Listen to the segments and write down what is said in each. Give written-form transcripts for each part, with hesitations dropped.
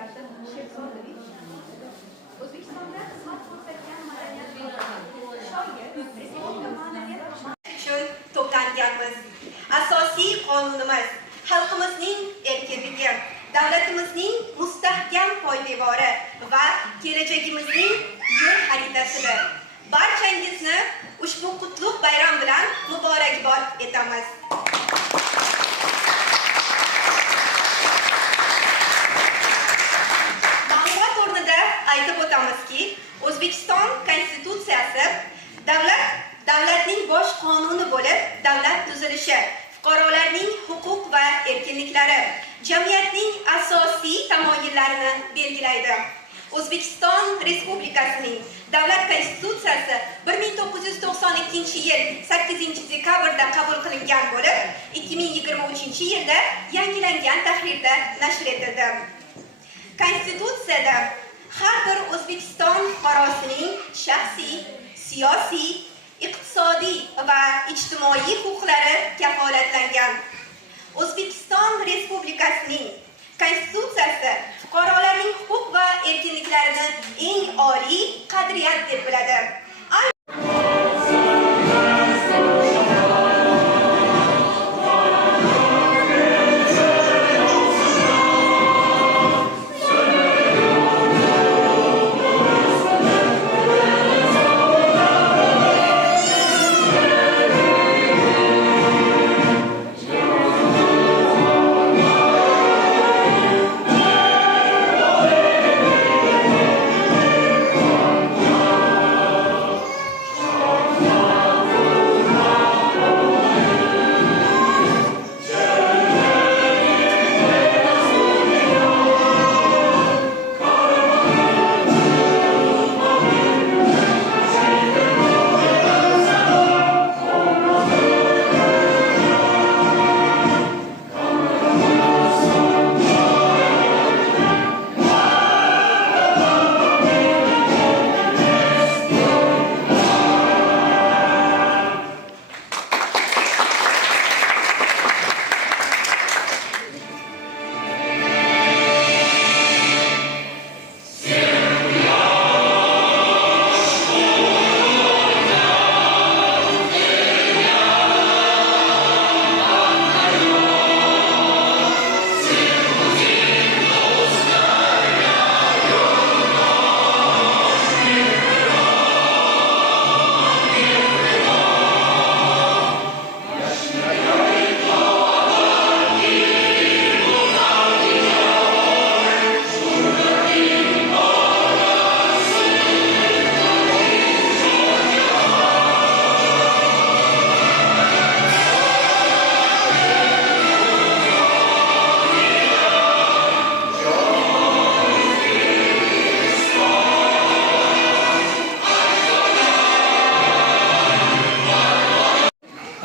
Karim Sherzodovich O'zbekistonda xizmat ko'rsatgan madaniyat shoir, respublika ma'naviyat uchun to'planganmiz. Asosiy qonunimiz xalqimizning erkinligi, davlatimizning mustahkam poydevori va kelajagimizning yo'l xaritasidir. Barchangizni ushbu qutlug' bayram bilan muborakbod etamiz. Ma'lumot o'rnida aytib o'tamizki, O'zbekiston Konstitutsiyasi davlatning bosh qonuni bo'lib, davlat tuzilishi, fuqarolarning huquq va erkinliklari, jamiyatning asosiy tamoyillarini belgilaydi. O'zbekiston Respublikasining Davlat Konstitutsiyasi 1992-yil 8-dekabrda qabul qilingan bo'lib, 2023-yilda yangilangan tahrirda nashr etildi. Konstitutsiyada har bir O'zbekiston fuqarosining shaxsiy, siyosiy, iqtisodiy va ijtimoiy huquqlari kafolatlangan. O'zbekiston Respublikasining Konstitutsiyasi fuqarolarning huquq va erkinliklarini eng oliy qadriyat deb biladi.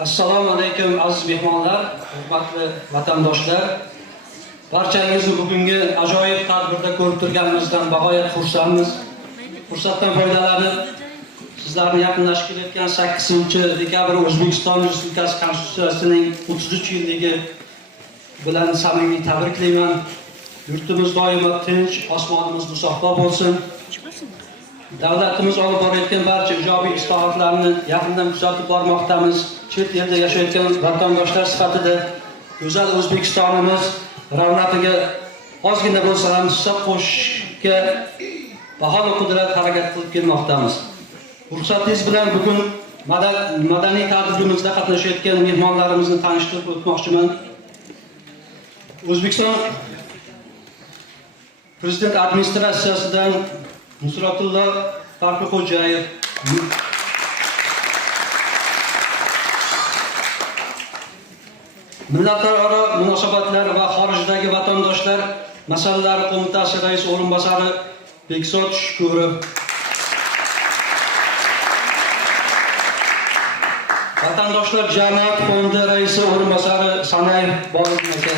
Assalomu alaykum aziz mehmonlar, hurmatli vatandoshlar. Barchangizni bugungi ajoyib tadbirda ko'rib turganimizdan bag'oyat xursandmiz. Fursatdan foydalanib, sizlarni yaqinlashib kelayotgan 8-dekabr O'zbekiston Respublikasi Konstitutsiyasining 33-yilligi bilan samimiy tabriklayman. Yurtimiz doimo tinch, osmonimiz musaffo bo'lsin. Davlatimiz olib borayotgan barcha ijobiy islohotlarni yaqindan kuzatib bormoqdamiz. Chet elda yashayotgan vatandoshlar sifatida go'zal O'zbekistonimiz ravnaqiga ozgina bo'lsa ham hissa qo'shishga baholi qudrat harakat qilib kelmoqdamiz. Ruxsatingiz bilan bugun madaniy tadbirimizda qatnashayotgan mehmonlarimizni tanishtirib o'tmoqchiman. O'zbekiston Prezident administratsiyasidan Nusratullo Farqixo'jayev, Millatlararo munosabatlar va xorijdagi vatandoshlar masalalari qo'mitasi rais o'rinbosari Bekzod Shukurov, Vatandoshlar jamoat fondi raisi o'rinbosari Sanayev Boyib aka,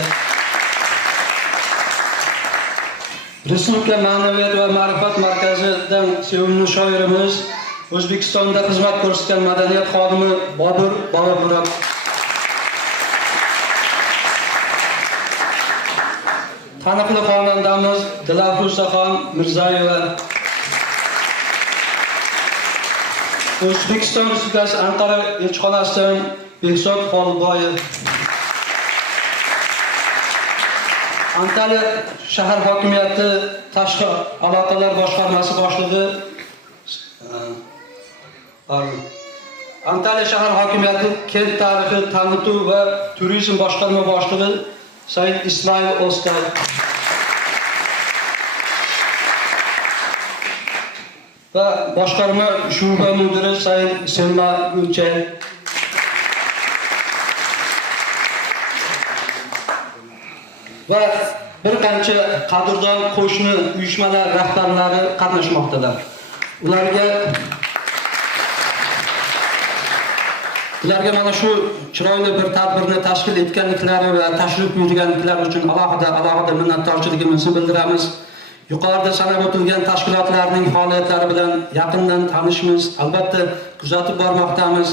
Respublika ma'naviyat va ma'rifat markazidan sevimli shoirimiz, O'zbekistonda xizmat ko'rsatgan madaniyat xodimi Bobur Boburov, taniqli xonandamiz Dilafruzaxon Mirzayeva, O'zbekiston Respublikasi Anqara elchixonasidan Behzod Xolboyev, Antalya shahar hokimiyati tashqi aloqalar boshqarmasi boshlig'i Antalya shahar hokimiyati kent tarixi tanituv va turizm boshqarma boshlig'i Said Ismoil O'skar, va boshqarma shu'ba mudiri Said Selma Gulchay, va bir qancha qadrdon qo'shni uyushmalar rahbarlari qatnashmoqdalar. Ularga mana shu chiroyli bir tadbirni tashkil etganliklari va tashrif buyurganliklari uchun alohida minnatdorchiligimizni bildiramiz. Yuqorida sanab o'tilgan tashkilotlarning faoliyatlari bilan yaqindan tanishmiz, albatta kuzatib bormoqdamiz.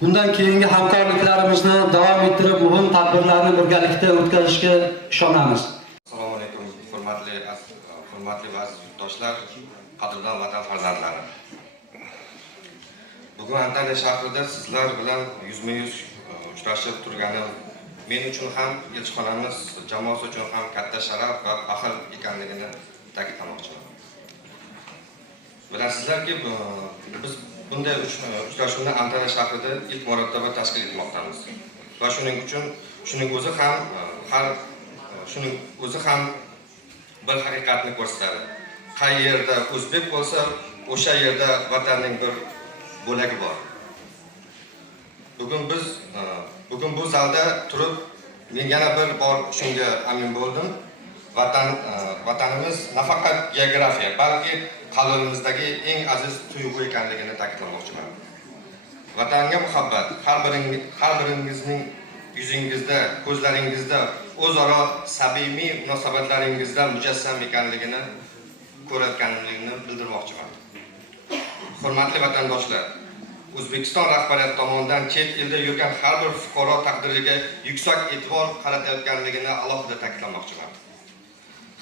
Bundan keyingi hamkorliklarimizni davom ettirib, muhim tadbirlarni birgalikda o'tkazishga ishonamiz. Assalomu alaykum, hurmatli aziz yurtdoshlar, qadrdon vatan farzandlari. Bugun Antalya shahrida sizlar bilan yuzma-yuz uchrashib turganim men uchun ham, elchixonamiz jamoasi uchun ham katta sharaf va faxr ekanligini ta'kidlamoqchiman. Bilasizlarki, biz bunday uchrashuvni Antalya shahrida ilk marotaba tashkil etmoqdamiz. Va shuning o'zi ham bir haqiqatni ko'rsatadi. Qay yerda o'zbek bo'lsa, o'sha yerda vatanning bir bo'lagi bor. Bugun bu zalda turib, men yana bir bor shunga amin bo'ldim. Vatanimiz nafaqat geografiya, balki qalbimizdagi eng aziz tuyg'u ekanligini ta'kidlamoqchiman. Vatanga muhabbat har biringizning yuzingizda, ko'zlaringizda, o'zaro samimiy munosabatlaringizda mujassam ekanligini ko'rayotganligimni bildirmoqchiman. Hurmatli vatandoshlar, O'zbekiston rahbariyati tomonidan chet elda yurgan har bir fuqaro taqdiriga yuksak e'tibor qaratayotganligini alohida ta'kidlamoqchiman.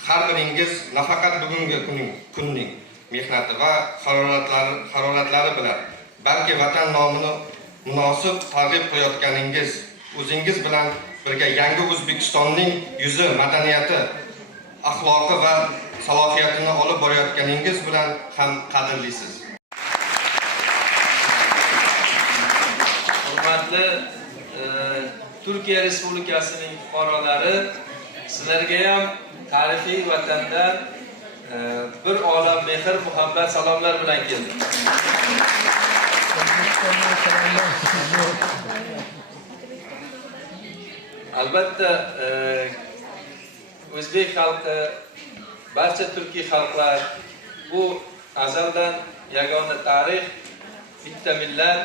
Har biringiz nafaqat bugungi kunning mehnati va haroratlari bilan, balki vatan nomini munosib targ'ib qilayotganingiz, o'zingiz bilan birga yangi O'zbekistonning yuzi, madaniyati, axloqi va salohiyatini olib borayotganingiz bilan ham qadrlisiz. Hurmatli Turkiya Respublikasining fuqarolari, sizlarga ham tarixiy vatandan bir olam mehr, muhabbat, salomlar bilan keldim. Albatta o'zbek xalqi, barcha turkiy xalqlar bu azaldan yagona tarix, bitta millat,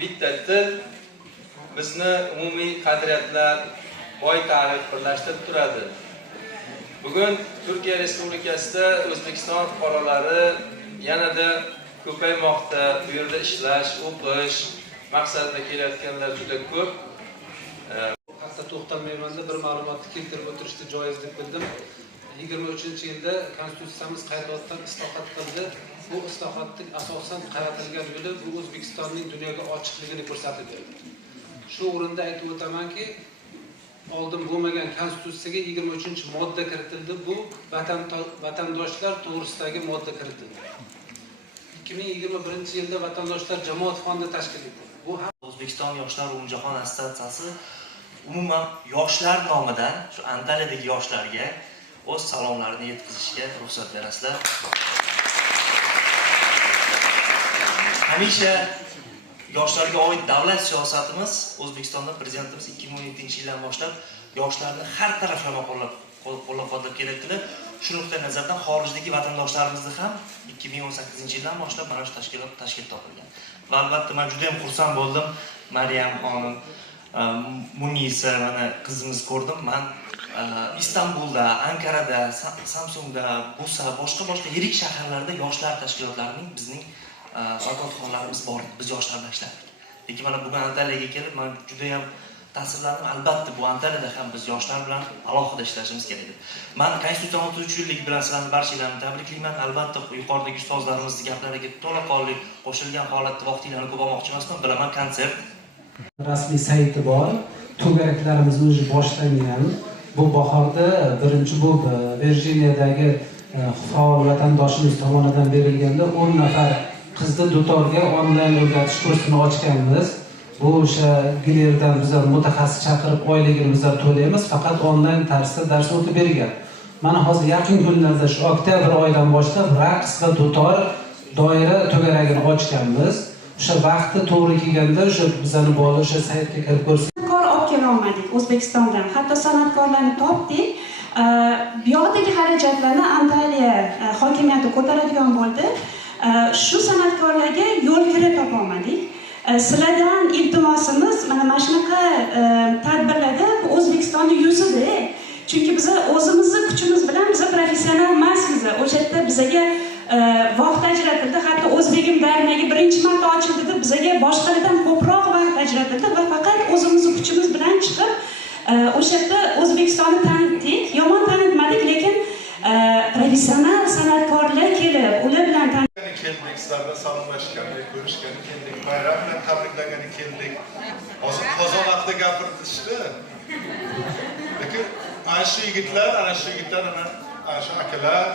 bitta til, bizni umumiy qadriyatlar, boy tarix birlashtirib turadi. Bugun Turkiya Respublikasida O'zbekiston fuqarolari yanada ko'paymoqda. Bu yerda ishlash, o'qish maqsadida kelayotganlar juda ko'p. Hatta to'xtalmayman-da bir ma'lumotni keltirib o'tirishni joiz deb bildim. 23-yilda konstitutsiyamiz qaytadan islohot qildi. Bu islohotning asosan qaratilgan yo'li bu O'zbekistonning dunyoga ochiqligini ko'rsatib berdi. Shu o'rinda aytib o'tamanki, oldin bo'lmagan konstitutsiyaga 23-modda kiritildi. Bu vatandoshlar to'g'risidagi modda kiritildi. 2021-yilda vatandoshlar jamoat fondi tashkil etildi. Bu ham O'zbekiston yoshlar umumjahon assotsiatsiyasi umuman yoshlar nomidan shu Antaliyadagi yoshlarga o'z salomlarini yetkazishga ruxsat berasizlar. Hamisha yoshlarga oid davlat siyosatimiz, O'zbekistonda prezidentimiz 2017-yildan boshlab yoshlarni har taraflama qo'llab-quvvatlab kelayotganlar. Shu nuqtai nazardan xorijdagi vatandoshlarimizni ham 2018-yildan boshlab mana shu tashkilot tashkil topilgan. Va albatta men juda ham xursand bo'ldim. Maryam xonim, Munisa, mana qizimiz ko'rdim. Men Istanbulda, Ankarada, Samsungda, Bursa, boshqa yirik shaharlarda yoshlar tashkilotlarining bizning vakolatxonalarimiz bor edi. Biz yoshlarda ishlardik. Lekin mana bugun Antalyaga kelib, men juda ham ta'sirlandim. Albatta bu Antaliyada ham biz yoshlar bilan alohida ishlashimiz kerak. Men Konstitutsiya 33-yillik bilan sizlarni barchalarini tabriklayman. Albatta yuqoridagi ustozlarimizning gaplariga to'laqonli qo'shilgan holatda vaqtinglarni ko'p olmoqchi emasman. Bilaman konsert rasmiy sayti bor. To'garaklarimiz o'zi boshlangan. Bu bahorda birinchi bu Virjiniyadagi faol vatandoshimiz tomonidan berilganda 10 nafar qizni dutorga onlayn o'rgatish kursini ochganmiz. Bu o'sha Gilerdan bizlar mutaxassis chaqirib oyligini bizlar to'laymiz, faqat onlayn tarzda dars o'tib bergan. Mana hozir yaqin kunlarda shu oktyabr oyidan boshlab raqs va dutor doira to'garagini ochganmiz. O'sha vaqti to'g'ri kelganda o'sha bizlarni bola o'sha saytga kirib ko'rsin. San'atkor olib kela olmadik O'zbekistondan. Hatto san'atkorlarni topdik. Bu yoqdagi xarajatlarni Antaliya hokimiyati ko'taradigan bo'ldi. Shu san'atkorlarga yo'l kira topa olmadik. Sizlardan iltimosimiz mana shunaqa tadbirlarda O'zbekistonni yuzida. Chunki biz o'zimizni kuchimiz bilan biz professional emasmiz. O'sha yerda bizga vaqt ajratildi. Hatto O'zbegim darmagi birinchi marta ochildi deb bizga boshqalardan ko'proq vaqt ajratildi va faqat o'zimizni kuchimiz bilan chiqib o'sha yerda O'zbekistonni tanitdik. Yomon tanitmadik, lekin professional san'atkorlar kelib, ular bilan keldik, sizlarga salomlashgani, ko'rishgani keldik, bayram bilan tabriklagani keldik. Hozir qozon haqida gapirishdi. Lekin ana shu yigitlar, ana shu akalar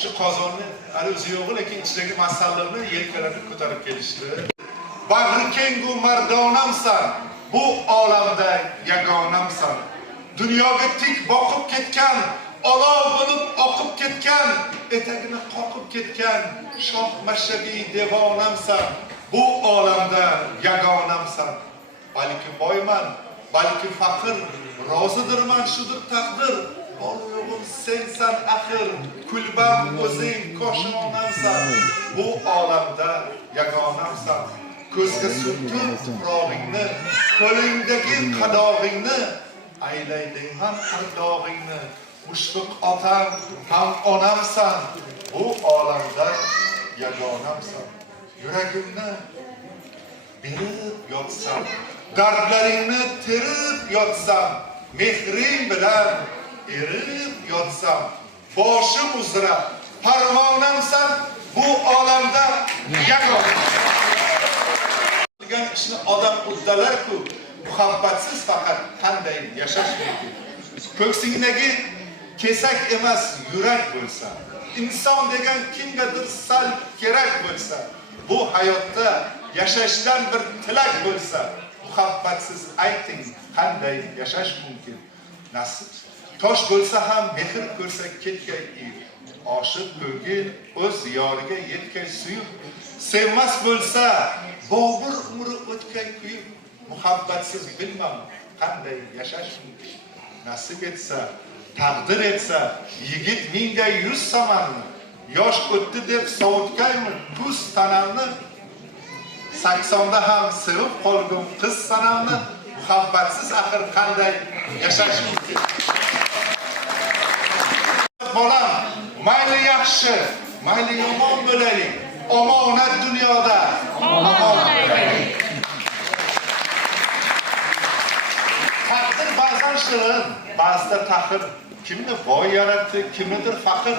shu qozonni hali o'zi yo'q, lekin ichidagi masalalarni yelkalarga ko'tarib kelishdi. Bag'ri kengu mardonamsan, bu olamda yagonamsan. Dunyoga tik boqib ketgan, olov bo'lib oqib ketgan, etagini qoqib ketgan shoh mashrabiy devonamsan. Bu olamda yagonamsan. Balki boyman, balki faqir, rozidirman shudir taqdir. Bor yo'g'im sensan axir, kulbam o'zing qo'shonamsan. Bu olamda yagonamsan. Ko'zga surtib tuprog'ingni, qo'lingdagi qadog'ingni, aylaydingman ardog'ingni. Mushfiq otam ham onamsan. Bu olamda yagonamsan. Yuragimni berib yotsam, dardlaringni terib yotsam, mehring bilan erib yotsam, boshim uzra parvonamsan. Bu olamda yagonamsan. Qilgan ishni odam uddalar-ku, muhabbatsiz faqat qanday yashash mumkin? Ko'ksingdagi kesak emas yurak bo'lsa, inson degan kimgadir sal kerak bo'lsa, bu hayotda yashashdan bir tilak bo'lsa, muhabbatsiz ayting qanday yashash mumkin? Nasib tosh bo'lsa ham mehr ko'rsa ketgay ip, oshiq ko'ngil o'z yoriga yetkay suyib, sevmas bo'lsa bobur umri o'tkay kuyib, muhabbatsiz bilmam qanday yashash mumkin? Nasib etsa, taqdir etsa, yigit minga 100 samanni, yosh o'tdi deb sovutgaymi tuz tanamni, 80da ham sevib qolgum qiz sanamni, muhabbatsiz axir qanday yashash mumkin? Bolam, mayli yaxshi, mayli yomon bo'laylik, omonat dunyoda, omon bo'laylik. Taqdir ba'zan shirin, ba'zida taxir. Kimni boy yaratdi, kimnidir faqir.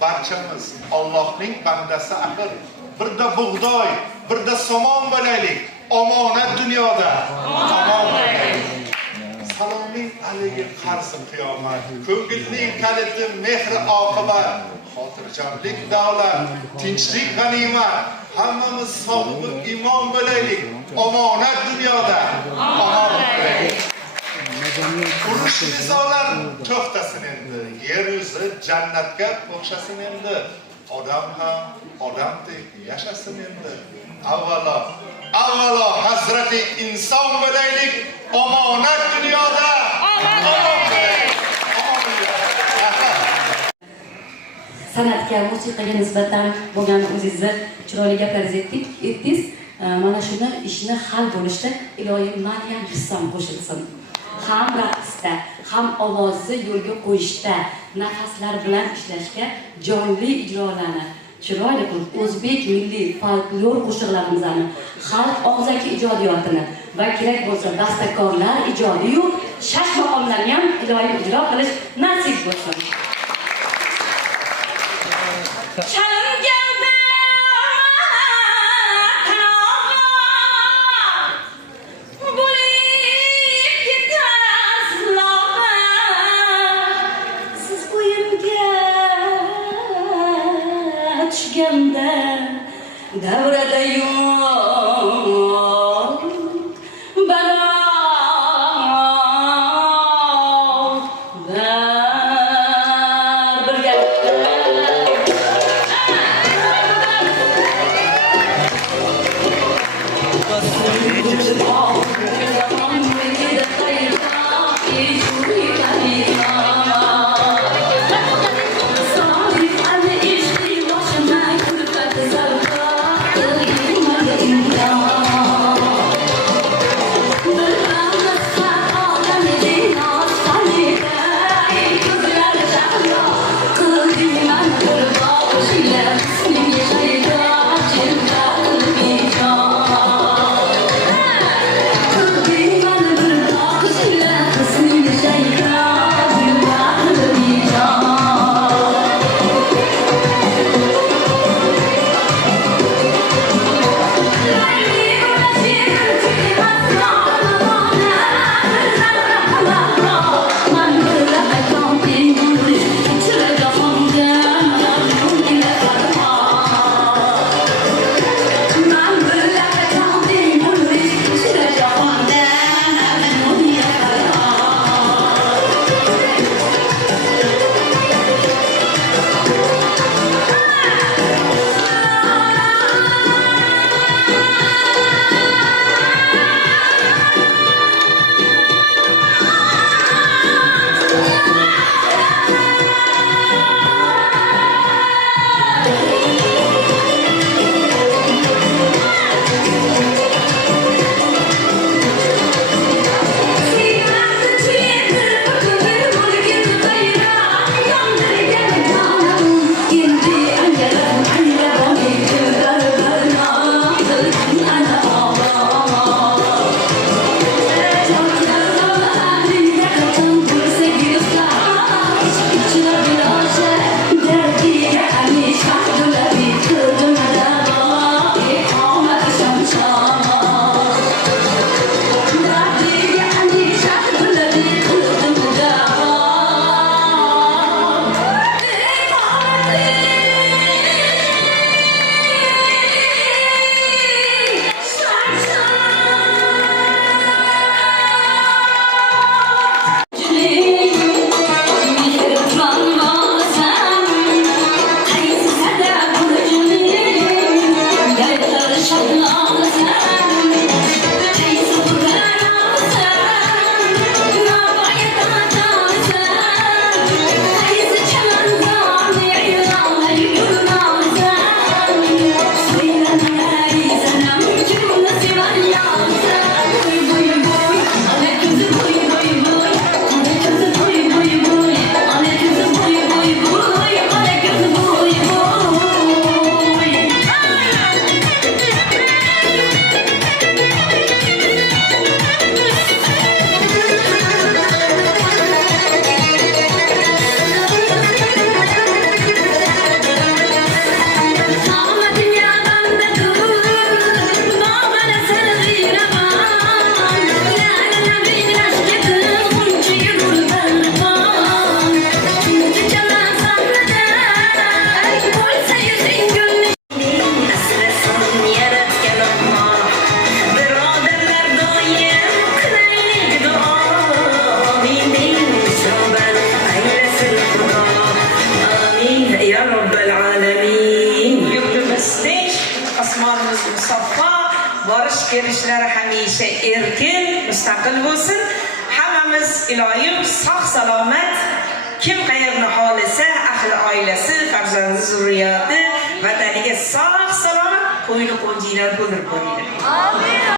Barchamiz Allohning bandasi axir. Birda bug'doy, birda somon bo'laylik, omonat dunyoda, omon bo'laylik. Saloming alayhi qarsin qiyomat, ko'ngilning kaliti mehr oqibat, xotirjamlik davlat, tinchlik g'animat. Hammamiz sog'ib iymon bo'laylik, omonat dunyoda, omon bo'laylik. Urush nizolar to'xtasin endi, yer yuzi jannatga o'xshasin endi. Odam ham odamdek yashasin endi. Avvalo hazrati inson bo'laylik, omonat dunyoda, omon bo'laylik. San'atga, musiqaga nisbatan bo'lgan o'zingizni chiroyli gaplaringizni aytdingiz. Mana shuni ishni hal bo'lishda iloyim Maryam hissam qo'shilsin. Ham raqsda, ham ovozni yo'lga qo'yishda, nafaslar bilan ishlashga, jonli ijrolarni chiroyli qilib o'zbek milliy folklor qo'shiqlarimizni, xalq og'zaki ijodiyotini va kerak bo'lsa dastakorlar ijodiyu shash maqomlarni ham iloyim ijro qilish nasib bo'lsin. Chalimganda davrada yo'q barobar birga Gelişleri hamisha erkin, mustaqil bo'lsin. Hammamiz iloyim sog' salomat, kim qayerni xohlasa, ahli oilasi, farzandi, zurriyati vataniga sog' salomat, qo'yni qo'njiylar to'ldirib qo'yinglar. Amin.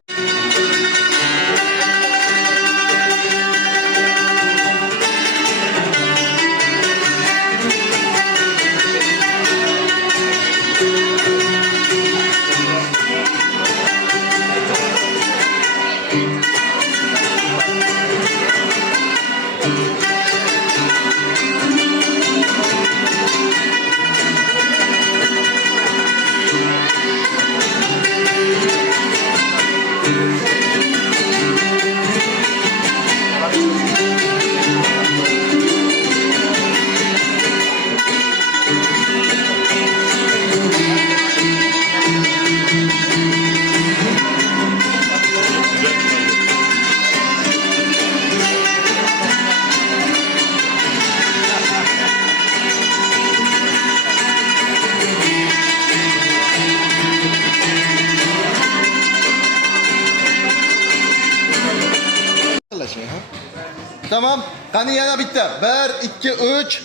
Tamam. Qani yana bitta. 1 2 3.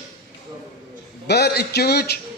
1 2 3.